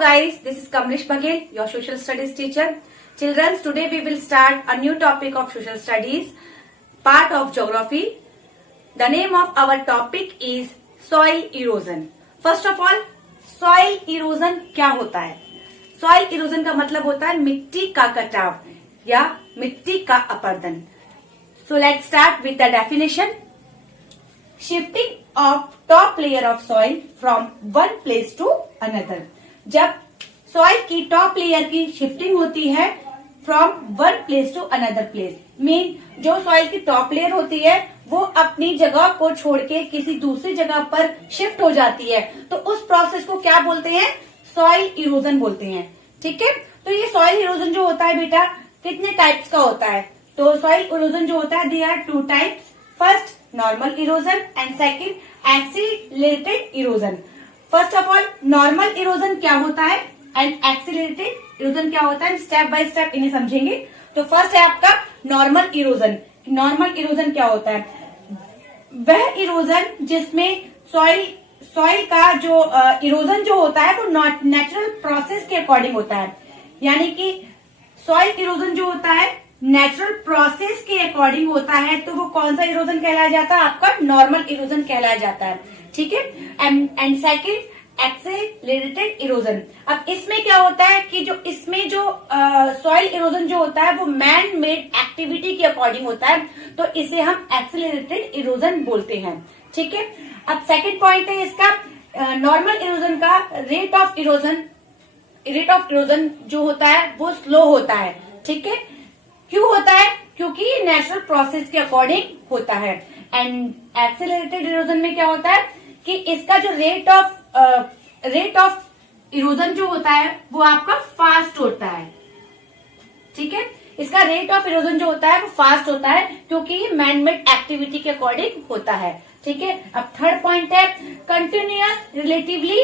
guys, this is Kamlesh Baghel, your social studies teacher. Children, today we will start a new topic of social studies, part of geography. The name of our topic is soil erosion. First of all, soil erosion क्या होता है? Soil erosion का मतलब होता है मिट्टी का कटाव या मिट्टी का अपरदन. So let's start with the definition. Shifting of top layer of soil from one place to another. जब soil की top layer की shifting होती है from one place to another place, mean जो soil की top layer होती है वो अपनी जगह को छोड़ के किसी दूसरी जगह पर शिफ्ट हो जाती है, तो उस प्रोसेस को क्या बोलते हैं? सॉइल इरोजन बोलते हैं. ठीक है, तो ये सॉइल इरोजन जो होता है बेटा कितने टाइप्स का होता है? तो सॉइल इरोजन जो होता है they are two types. First normal erosion and second accelerated erosion. First of all normal erosion क्या होता है एंड एक्सीलरेटेड इरोजन क्या होता है, स्टेप बाय स्टेप इन्हें समझेंगे. तो फर्स्ट है आपका नॉर्मल इरोजन. नॉर्मल इरोजन क्या होता है? वह इरोजन जिसमें सॉइल का जो इरोजन जो होता है वो नेचुरल प्रोसेस के अकॉर्डिंग होता है. यानी कि सॉइल इरोजन जो होता है नेचुरल प्रोसेस के अकॉर्डिंग होता है, तो वो कौन सा इरोजन कहलाया जाता है? आपका नॉर्मल इरोजन कहलाया जाता है. ठीक है, एंड सेकंड एक्सेलरेटेड इरोजन. अब इसमें क्या होता है कि जो इसमें जो सॉइल इरोजन जो होता है वो मैन मेड एक्टिविटी के अकॉर्डिंग होता है, तो इसे हम एक्सेलरेटेड इरोजन बोलते हैं. ठीक है, अब सेकंड पॉइंट है इसका नॉर्मल इरोजन का रेट ऑफ इरोजन जो होता है वो स्लो होता है. ठीक है, क्यों होता है? क्योंकि ये नेचुरल प्रोसेस के अकॉर्डिंग होता है. एंड एक्सेलरेटेड इरोजन में क्या होता है कि इसका जो रेट ऑफ इरोजन जो होता है वो आपका फास्ट होता है. ठीक है, इसका रेट ऑफ इरोजन जो होता है वो फास्ट होता है क्योंकि ये मैन मेड एक्टिविटी के अकॉर्डिंग होता है. ठीक है, अब थर्ड पॉइंट है कंटिन्यूअस रिलेटिवली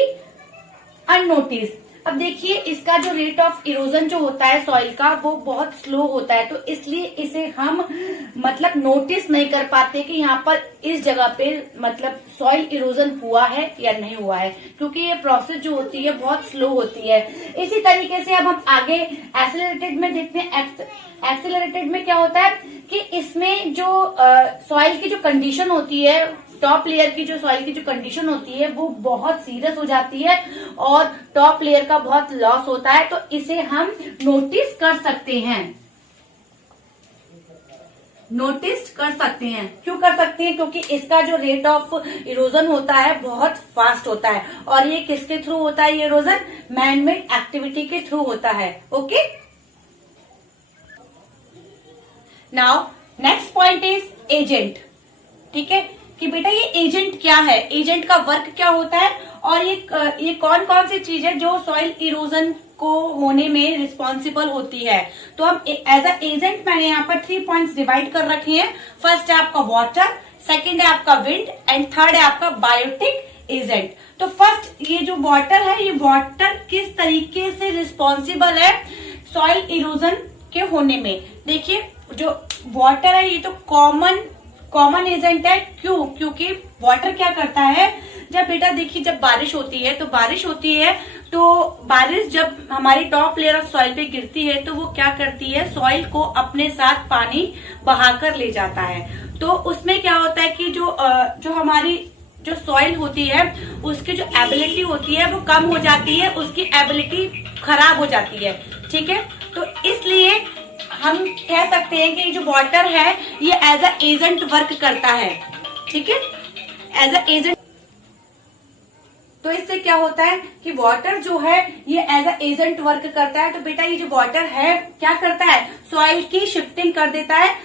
अननोटिस. अब देखिए इसका जो रेट ऑफ इरोजन जो होता है सॉइल का वो बहुत स्लो होता है, तो इसलिए इसे हम मतलब नोटिस नहीं कर पाते कि यहाँ पर इस जगह पे मतलब सॉइल इरोजन हुआ है या नहीं हुआ है, क्योंकि ये प्रोसेस जो होती है बहुत स्लो होती है. इसी तरीके से अब हम आगे एक्सेलरेटेड में देखते हैं. एक्सेलरेटेड में क्या होता है कि इसमें जो सॉइल की जो कंडीशन होती है, टॉप लेयर की जो सॉइल की जो कंडीशन होती है वो बहुत सीरियस हो जाती है और टॉप लेयर का बहुत लॉस होता है, तो इसे हम नोटिस कर सकते हैं. नोटिस कर सकते हैं. क्यों कर सकते हैं? क्योंकि इसका जो रेट ऑफ इरोजन होता है बहुत फास्ट होता है, और ये किसके थ्रू होता है? ये इरोजन मैन मेड एक्टिविटी के थ्रू होता है. Okay, now next point is agent. ठीक है कि बेटा ये एजेंट क्या है, एजेंट का वर्क क्या होता है, और ये कौन कौन सी चीज है जो सॉइल इरोजन को होने में रिस्पॉन्सिबल होती है. तो हम एज अ एजेंट मैंने यहाँ पर 3 पॉइंट्स डिवाइड कर रखे हैं. फर्स्ट है आपका वाटर, सेकंड है आपका विंड एंड थर्ड है आपका बायोटिक एजेंट. तो फर्स्ट ये जो वाटर है, ये वाटर किस तरीके से रिस्पॉन्सिबल है सॉइल इरोजन के होने में? देखिए जो वाटर है ये तो कॉमन एजेंट है. क्यों? क्योंकि वाटर क्या करता है, जब बेटा देखिए जब बारिश होती है तो बारिश जब हमारी टॉप लेयर ऑफ सॉइल पे गिरती है तो वो क्या करती है, सॉइल को अपने साथ पानी बहाकर ले जाता है. तो उसमें क्या होता है कि जो हमारी जो सॉइल होती है उसकी जो एबिलिटी होती है वो कम हो जाती है, उसकी एबिलिटी खराब हो जाती है. ठीक है, तो इसलिए हम कह सकते हैं कि जो वाटर है ये एज अ एजेंट वर्क करता है. ठीक है, एज अ एजेंट. तो इससे क्या होता है कि वाटर जो है ये एज अ एजेंट वर्क करता है. तो बेटा ये जो वाटर है क्या करता है, सॉइल की शिफ्टिंग कर देता है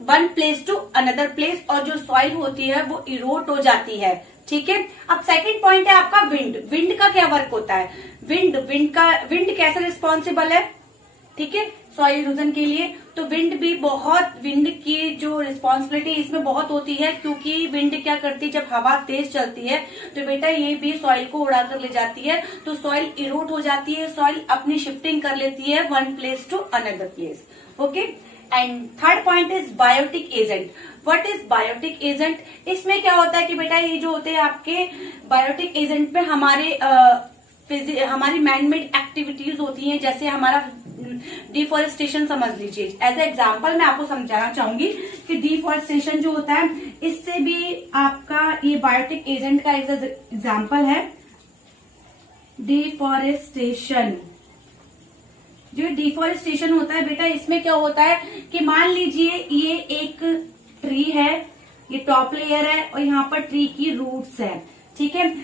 one place to another place, और जो सॉइल होती है वो इरोट हो जाती है. ठीक है, अब सेकंड पॉइंट है आपका विंड. विंड का क्या वर्क होता है? विंड कैसे रिस्पॉन्सिबल है? ठीक है, सॉइल इरोजन के लिए. तो विंड की जो रिस्पॉन्सिबिलिटी इसमें बहुत होती है, क्योंकि विंड क्या करती है, जब हवा तेज चलती है तो बेटा ये भी सॉइल को उड़ा कर ले जाती है, तो सॉइल इरोट हो जाती है, सॉइल अपनी शिफ्टिंग कर लेती है one place to another place. Okay, and third point is biotic agent. What is biotic agent? इसमें क्या होता है कि बेटा ये जो होते हैं आपके बायोटिक एजेंट में हमारे हमारी मैनमेड एक्टिविटीज होती हैं, जैसे हमारा डिफॉरेस्टेशन समझ लीजिए। एज ए एग्जाम्पल मैं आपको समझाना चाहूंगी कि डिफॉरेस्टेशन जो होता है, इससे भी आपका ये बायोटिक एजेंट का एग्जाम्पल है। डिफॉरेस्टेशन, जो डिफॉरेस्टेशन होता है बेटा, इसमें क्या होता है कि मान लीजिए ये एक ट्री है, ये टॉप लेयर है और यहाँ पर ट्री की रूट्स है, ठीक है।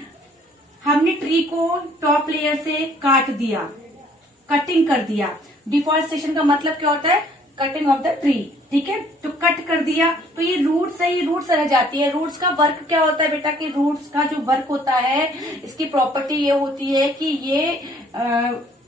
हमने ट्री को टॉप लेयर से काट दिया, कटिंग कर दिया। डिफॉरेस्टेशन का मतलब क्या होता है? कटिंग ऑफ द ट्री, ठीक है। तो कट कर दिया तो ये रूट्स है, ये रूट्स रह जाती है। रूट्स का वर्क क्या होता है बेटा कि रूट्स का जो वर्क होता है, इसकी प्रॉपर्टी ये होती है कि ये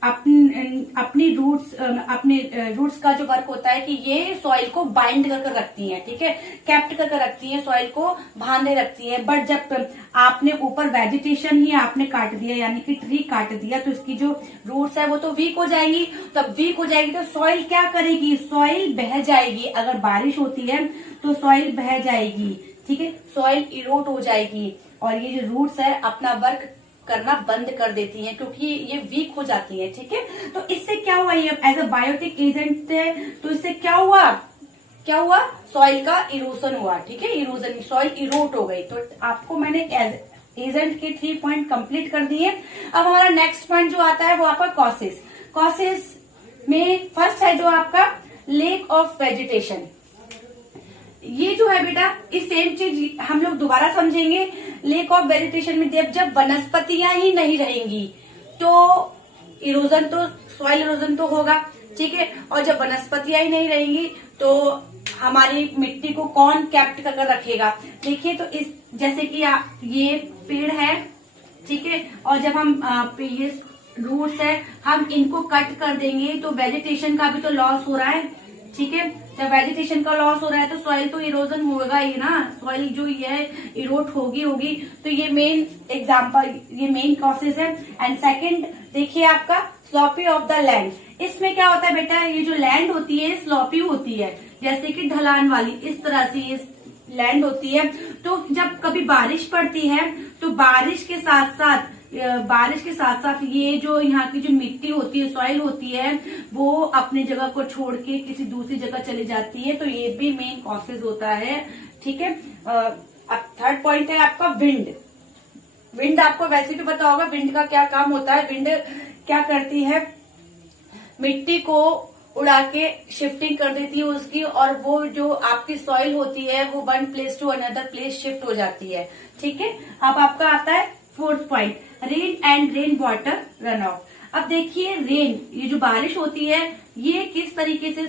अपने रूट्स का जो वर्क होता है कि ये सॉइल को बाइंड कर रखती हैं, ठीक है, कैप्ट कर रखती हैं, सॉइल को बांधे रखती है। बट जब आपने ऊपर वेजिटेशन ही आपने काट दिया, यानी कि ट्री काट दिया, तो इसकी जो रूट्स है वो तो वीक हो जाएंगी। तब वीक हो जाएगी तो सॉइल क्या करेगी? सॉइल बह जाएगी। अगर बारिश होती है तो सॉइल बह जाएगी, ठीक है, सॉइल इरोट हो जाएगी और ये जो रूट्स है अपना वर्क करना बंद कर देती हैं, क्योंकि ये वीक हो जाती है, ठीक है। तो इससे क्या हुआ? ये एज अ बायोटिक एजेंट है, तो इससे क्या हुआ? सॉइल का इरोजन हुआ, ठीक है, इरोजन, सॉइल इरोट हो गई। तो आपको मैंने एजेंट के 3 पॉइंट कंप्लीट कर दिए। अब हमारा नेक्स्ट पॉइंट जो आता है वो आपका कॉसेस। कॉसेस में फर्स्ट है जो आपका लेक ऑफ वेजिटेशन। ये जो है बेटा, इस सेम चीज हम लोग दोबारा समझेंगे। लेक ऑफ वेजिटेशन में जब वनस्पतियां ही नहीं रहेंगी तो इरोजन, तो सॉइल इरोजन तो होगा, ठीक है। और जब वनस्पतियां ही नहीं रहेंगी तो हमारी मिट्टी को कौन कैप्ट कर रखेगा? देखिए, तो इस जैसे कि ये पेड़ है, ठीक है, और जब हम ये रूट्स है, हम इनको कट कर देंगे तो वेजिटेशन का भी तो लॉस हो रहा है, ठीक है। जब वेजिटेशन का लॉस हो रहा है तो सॉइल तो इरोजन होगा ही ना, सॉइल जो ये इरोट होगी। तो ये मेन एग्जांपल, ये मेन कॉसेस है। एंड सेकंड देखिए आपका स्लॉपी ऑफ द लैंड। इसमें क्या होता है बेटा, ये जो लैंड होती है स्लॉपी होती है, जैसे कि ढलान वाली, इस तरह से ये लैंड होती है। तो जब कभी बारिश पड़ती है तो बारिश के साथ साथ ये जो यहाँ की जो मिट्टी होती है, सॉइल होती है, वो अपने जगह को छोड़ के किसी दूसरी जगह चली जाती है। तो ये भी मेन कॉसेज होता है, ठीक है। अब थर्ड पॉइंट है आपका विंड। विंड आपको वैसे भी पता होगा विंड का क्या काम होता है। विंड क्या करती है? मिट्टी को उड़ा के शिफ्टिंग कर देती है उसकी, और वो जो आपकी सॉइल होती है वो one place to another place shift हो जाती है, ठीक है। अब आपका आता है fourth point, rain and rain water run off. अब देखिए, रेन, ये जो बारिश होती है, ये किस तरीके से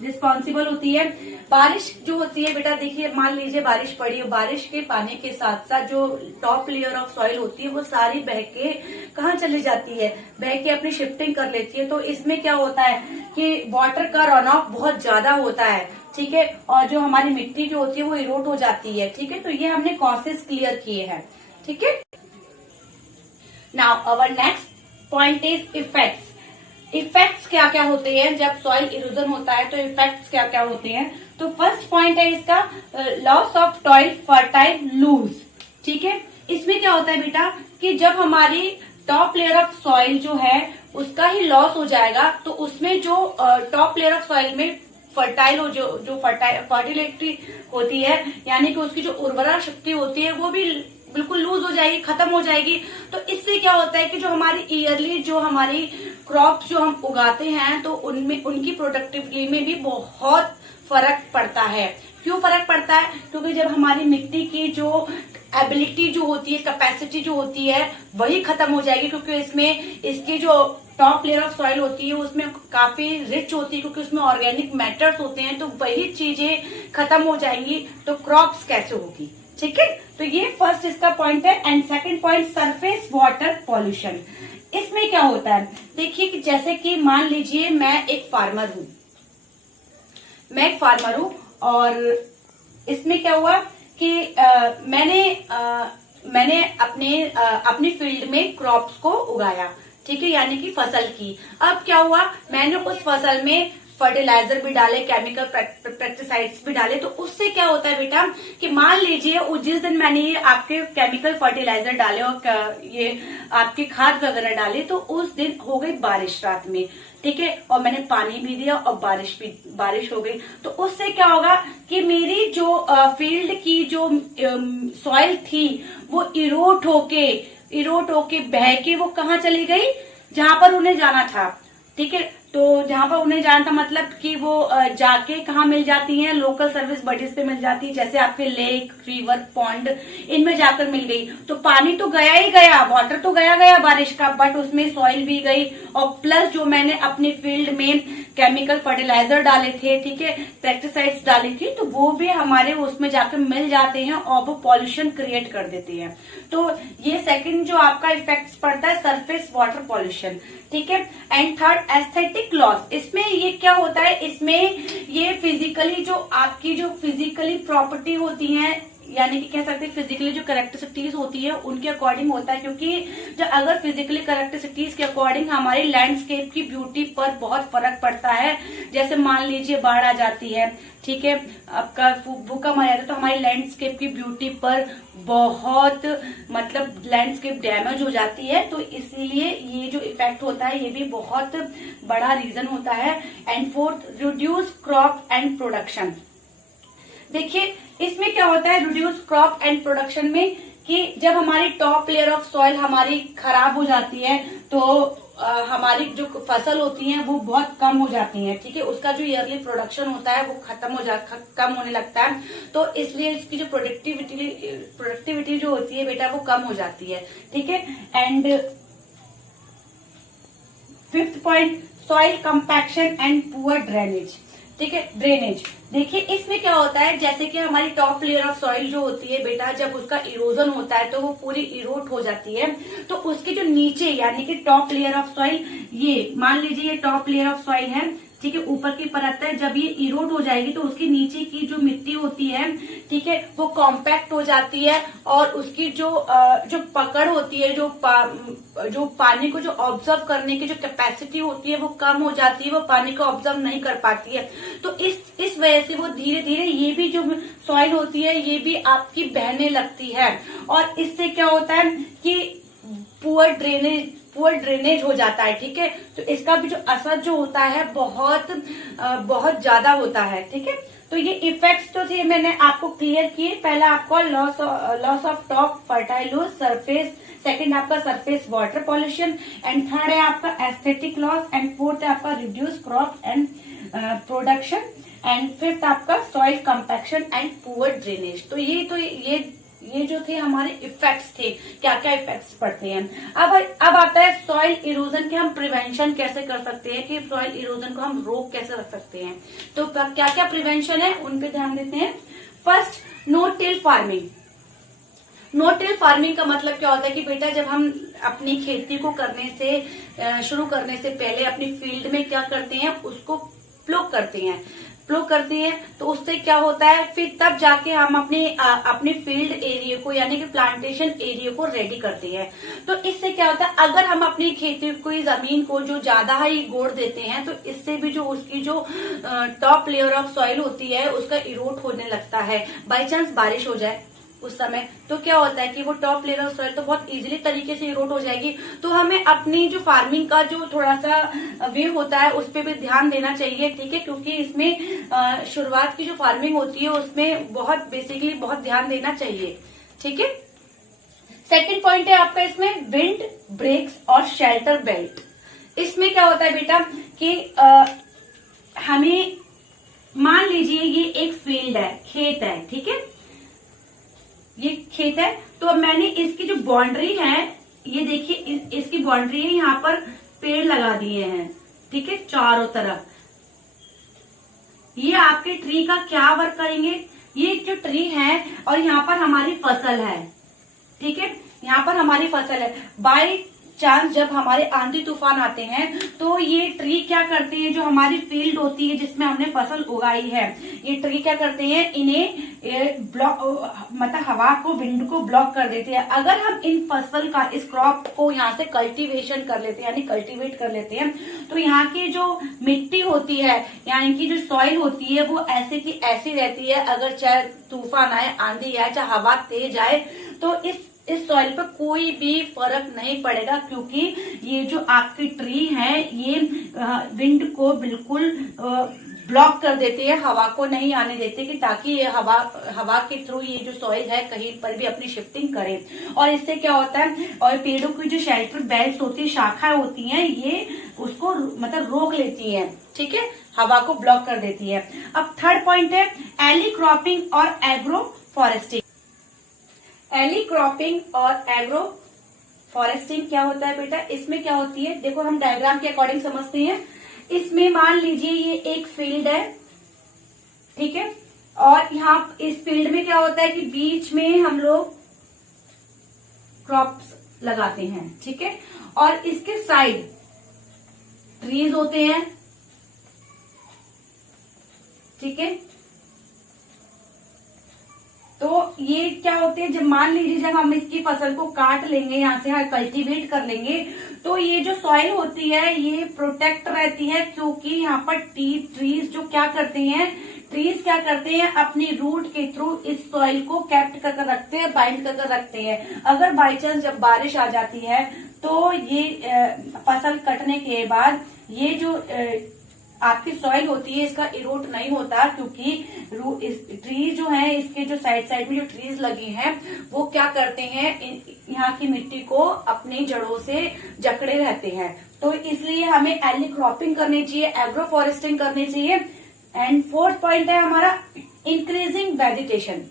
रिस्पॉन्सिबल होती है। बारिश जो होती है बेटा, देखिए मान लीजिए बारिश पड़ी और बारिश के पानी के साथ साथ जो टॉप लेयर ऑफ सॉइल होती है वो सारी बह के कहाँ चली जाती है? बह के अपनी शिफ्टिंग कर लेती है। तो इसमें क्या होता है कि वाटर का रन ऑफ बहुत ज्यादा होता है, ठीक है, और जो हमारी मिट्टी जो होती है वो इरोट हो जाती है, ठीक है। तो ये हमने कॉसेस क्लियर किए हैं, ठीक है। Now our next point is effects. Effects क्या क्या होते हैं जब सॉइल इरोजन होता है? तो इफेक्ट्स क्या क्या होते हैं? तो फर्स्ट पॉइंट है इसका लॉस ऑफ टॉइल फर्टाइल लूज, ठीक है। इसमें क्या होता है बेटा कि जब हमारी टॉप लेयर ऑफ सॉइल जो है उसका ही लॉस हो जाएगा, तो उसमें जो टॉप लेयर ऑफ सॉइल में फर्टाइल हो, जो फर्टिलिटी होती है, यानी कि उसकी जो उर्वरा शक्ति होती है वो भी बिल्कुल लूज हो जाएगी, खत्म हो जाएगी। तो इससे क्या होता है कि जो हमारी ईयरली जो हमारी क्रॉप्स जो हम उगाते हैं तो उनमें उनकी प्रोडक्टिविटी में भी बहुत फर्क पड़ता है। क्यों फर्क पड़ता है? क्योंकि जब हमारी मिट्टी की जो एबिलिटी जो होती है, कैपेसिटी जो होती है, वही खत्म हो जाएगी, क्योंकि इसमें इसकी जो टॉप लेयर ऑफ सॉइल होती है उसमें काफी रिच होती है, क्योंकि उसमें ऑर्गेनिक मैटर्स होते हैं। तो वही चीजें खत्म हो जाएंगी तो क्रॉप्स कैसे होगी, ठीक है। तो ये फर्स्ट इसका पॉइंट है। And second point, surface water pollution. इसमें क्या होता है? देखिए कि जैसे कि मान लीजिए मैं एक फार्मर हूं, और इसमें क्या हुआ कि मैंने अपनी फील्ड में क्रॉप्स को उगाया, ठीक है, यानी कि फसल की। अब क्या हुआ, मैंने उस फसल में फर्टिलाइजर भी डाले, केमिकल पेस्टिसाइड्स भी डाले, तो उससे क्या होता है बेटा कि मान लीजिए जिस दिन मैंने ये आपके केमिकल फर्टिलाइजर डाले और ये आपके खाद वगैरह डाले, तो उस दिन हो गई बारिश रात में, ठीक है, और मैंने पानी भी दिया और बारिश हो गई, तो उससे क्या होगा कि मेरी जो फील्ड की जो सॉइल थी वो इरोट होके बह के वो कहाँ चली गई, जहां पर उन्हें जाना था, ठीक है। तो जहां पर उन्हें जाना था मतलब कि वो जाके कहाँ मिल जाती हैं, लोकल सर्विस बॉडीज पे मिल जाती है, जैसे आपके लेक, रिवर, पॉन्ड, इनमें जाकर मिल गई। तो पानी तो गया ही गया, वाटर तो गया बारिश का, बट उसमें सॉइल भी गई, और प्लस जो मैंने अपनी फील्ड में केमिकल फर्टिलाइजर डाले थे, ठीक है, पेस्टिसाइड्स डाली थी, तो वो भी हमारे उसमें जाकर मिल जाते हैं और वो पॉल्यूशन क्रिएट कर देते हैं। तो ये सेकंड जो आपका इफेक्ट पड़ता है सरफेस वाटर पॉल्यूशन, ठीक है। एंड थर्ड एस्थेटिक लॉस, इसमें ये क्या होता है, इसमें ये फिजिकली जो आपकी जो फिजिकली प्रॉपर्टी होती है, यानी कि कह सकते हैं फिजिकली जो कैरेक्टरिस्टिक्स होती है उनके अकॉर्डिंग होता है, क्योंकि जो अगर फिजिकली कैरेक्टरिस्टिक्स के अकॉर्डिंग हमारी लैंडस्केप की ब्यूटी पर बहुत फर्क पड़ता है। जैसे मान लीजिए बाढ़ आ जाती है, ठीक है, आपका भूकंप आ जाता है, तो हमारी लैंडस्केप की ब्यूटी पर बहुत मतलब लैंडस्केप डैमेज हो जाती है। तो इसीलिए ये जो इफेक्ट होता है ये भी बहुत बड़ा रीजन होता है। And fourth reduce crop and production, देखिए इसमें क्या होता है रिड्यूस क्रॉप एंड प्रोडक्शन में कि जब हमारी टॉप लेयर ऑफ सॉइल हमारी खराब हो जाती है तो हमारी जो फसल होती है वो बहुत कम हो जाती है, ठीक है, उसका जो ईयरली प्रोडक्शन होता है वो कम होने लगता है, तो इसलिए इसकी जो प्रोडक्टिविटी जो होती है बेटा वो कम हो जाती है, ठीक है। And fifth point soil compaction and poor drainage, ठीक है, ड्रेनेज। देखिए इसमें क्या होता है, जैसे कि हमारी टॉप लेयर ऑफ सॉइल जो होती है बेटा, जब उसका इरोजन होता है तो वो पूरी इरोट हो जाती है, तो उसके जो नीचे यानी कि टॉप लेयर ऑफ सॉइल, ये मान लीजिए ये टॉप लेयर ऑफ सॉइल है, ठीक है, ऊपर की परत है, जब ये इरोड हो जाएगी तो उसके नीचे की जो मिट्टी होती है, ठीक है, वो कॉम्पैक्ट हो जाती है और उसकी जो पकड़ होती है, जो पानी को जो ऑब्जर्व करने की जो कैपेसिटी होती है वो कम हो जाती है, वो पानी को ऑब्जर्व नहीं कर पाती है। तो इस वजह से वो धीरे धीरे ये भी जो सॉइल होती है ये भी आपकी बहने लगती है, और इससे क्या होता है कि पुअर ड्रेनेज हो जाता है, ठीक है। तो इसका भी जो असर जो होता है बहुत ज्यादा होता है, ठीक है। तो ये इफेक्ट्स तो थे मैंने आपको क्लियर किए। पहला आपका loss of top fertile surface, second आपका surface water pollution, and third है आपका एस्थेटिक लॉस, एंड फोर्थ है आपका reduce crop and production, and fifth आपका soil compaction and poor drainage. तो ये जो थे हमारे इफेक्ट्स थे, क्या क्या इफेक्ट्स पड़ते हैं। अब आता है सॉइल इरोजन के हम प्रिवेंशन कैसे कर सकते हैं, कि सॉइल इरोजन को हम रोक कैसे रख सकते हैं। तो क्या क्या प्रिवेंशन है उन पे ध्यान देते हैं। First, no till farming. No till farming का मतलब क्या होता है कि बेटा जब हम अपनी खेती को शुरू करने से पहले अपनी फील्ड में क्या करते हैं, उसको प्लो करते हैं, तो उससे क्या होता है, फिर तब जाके हम अपने फील्ड एरिया को यानी कि प्लांटेशन एरिया को रेडी करते हैं। तो इससे क्या होता है, अगर हम अपनी खेती की जमीन को जो ज्यादा ही गोड़ देते हैं तो इससे भी जो उसकी जो टॉप लेयर ऑफ सॉइल होती है उसका इरोट होने लगता है। बाई चांस बारिश हो जाए उस समय तो क्या होता है कि वो टॉप लेयर ऑफ सॉइल तो बहुत इजीली तरीके से इरोट हो जाएगी। तो हमें अपनी जो फार्मिंग का जो थोड़ा सा वे होता है उस पर भी ध्यान देना चाहिए, ठीक है, क्योंकि इसमें शुरुआत की जो फार्मिंग होती है उसमें बहुत ध्यान देना चाहिए, ठीक है। सेकंड पॉइंट है आपका इसमें विंड ब्रेक्स और शेल्टर बेल्ट। इसमें क्या होता है बेटा कि हमें मान लीजिए ये एक फील्ड है, खेत है, ठीक है, ये खेत है, तो मैंने इसकी जो बाउंड्री है, ये देखिए इसकी बाउंड्री है, यहाँ पर पेड़ लगा दिए हैं, ठीक है, चारों तरफ। ये आपके ट्री का क्या वर्क करेंगे, ये जो ट्री है और यहाँ पर हमारी फसल है, ठीक है, यहाँ पर हमारी फसल है। बाय चांस जब हमारे आंधी तूफान आते हैं तो ये ट्री क्या करते हैं, जो हमारी फील्ड होती है जिसमें हमने फसल उगाई है, ये ट्री क्या करते हैं, इन्हें ब्लॉक मतलब हवा को, विंड को ब्लॉक कर देते हैं। अगर हम इन फसल का, इस क्रॉप को यहाँ से कल्टीवेशन कर लेते हैं, यानी कल्टीवेट कर लेते हैं, तो यहाँ की जो मिट्टी होती है, यानी कि जो सॉइल होती है, वो ऐसे की ऐसी रहती है। अगर चाहे तूफान आए, आंधी आए, चाहे हवा तेज आए, तो इस सॉइल पर कोई भी फर्क नहीं पड़ेगा, क्योंकि ये जो आपकी ट्री है ये विंड को बिल्कुल ब्लॉक कर देते हैं, हवा को नहीं आने देते, कि ताकि ये हवा के थ्रू ये जो सॉइल है कहीं पर भी अपनी शिफ्टिंग करे। और इससे क्या होता है, और पेड़ों की जो शेल्टर बेल्ट होती है, शाखाएं होती हैं, ये उसको मतलब रोक लेती हैं, ठीक है, हवा को ब्लॉक कर देती है। अब थर्ड पॉइंट है एली क्रॉपिंग और एग्रो फॉरेस्टिंग। एली क्रॉपिंग और एग्रो फॉरेस्टिंग क्या होता है बेटा, इसमें क्या होती है, देखो हम डायग्राम के अकॉर्डिंग समझते हैं। इसमें मान लीजिए ये एक फील्ड है, ठीक है, और यहाँ इस फील्ड में क्या होता है कि बीच में हम लोग क्रॉप्स लगाते हैं, ठीक है, और इसके साइड ट्रीज होते हैं, ठीक है। तो ये क्या होते हैं, जब मान लीजिए जब हम इसकी फसल को काट लेंगे, यहाँ से कल्टीवेट कर लेंगे, तो ये जो सॉइल होती है ये प्रोटेक्ट रहती है, क्योंकि यहाँ पर ट्रीज जो क्या करते हैं, ट्रीज क्या करते हैं, अपनी रूट के थ्रू इस सॉइल को कैप्ट कर रखते हैं, बाइंड कर रखते हैं। अगर बाई चांस जब बारिश आ जाती है तो ये फसल कटने के बाद ये जो आपकी सॉइल होती है इसका इरोट नहीं होता, क्योंकि ट्रीज जो है, इसके जो साइड में जो ट्रीज लगी हैं, वो क्या करते हैं, यहाँ की मिट्टी को अपनी जड़ों से जकड़े रहते हैं। तो इसलिए हमें एली क्रॉपिंग करनी चाहिए, एग्रो फॉरेस्टिंग करनी चाहिए। एंड फोर्थ पॉइंट है हमारा इंक्रीजिंग वेजिटेशन।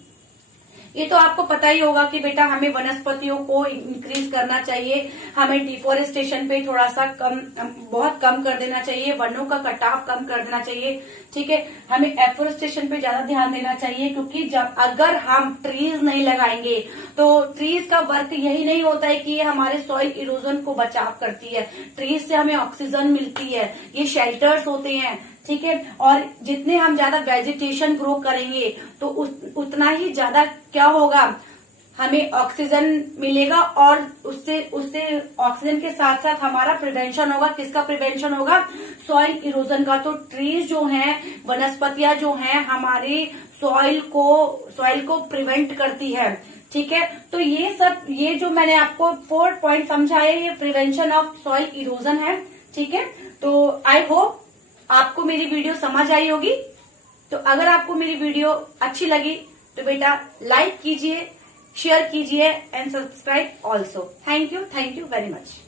ये तो आपको पता ही होगा कि बेटा हमें वनस्पतियों को इंक्रीज करना चाहिए, हमें डिफोरेस्टेशन पे थोड़ा सा बहुत कम कर देना चाहिए, वनों का कटाव कम कर देना चाहिए, ठीक है, हमें एफोरेस्टेशन पे ज्यादा ध्यान देना चाहिए, क्योंकि जब अगर हम ट्रीज नहीं लगाएंगे तो ट्रीज का वर्क यही नहीं होता है कि ये हमारे सॉइल इरोजन को बचाव करती है, ट्रीज से हमें ऑक्सीजन मिलती है, ये शेल्टर्स होते हैं, ठीक है, और जितने हम ज्यादा वेजिटेशन ग्रो करेंगे तो उतना ही ज्यादा क्या होगा, हमें ऑक्सीजन मिलेगा, और उससे ऑक्सीजन के साथ साथ हमारा प्रिवेंशन होगा। किसका प्रिवेंशन होगा, सॉइल इरोजन का। तो ट्रीज जो हैं, वनस्पतियां जो हैं, हमारे सॉइल को प्रिवेंट करती है, ठीक है। तो ये जो मैंने आपको 4 पॉइंट समझाए, ये प्रिवेंशन ऑफ सॉइल इरोजन है, ठीक है। तो आई होप आपको मेरी वीडियो समझ आई होगी। तो अगर आपको मेरी वीडियो अच्छी लगी तो बेटा लाइक कीजिए, शेयर कीजिए and subscribe also. Thank you very much.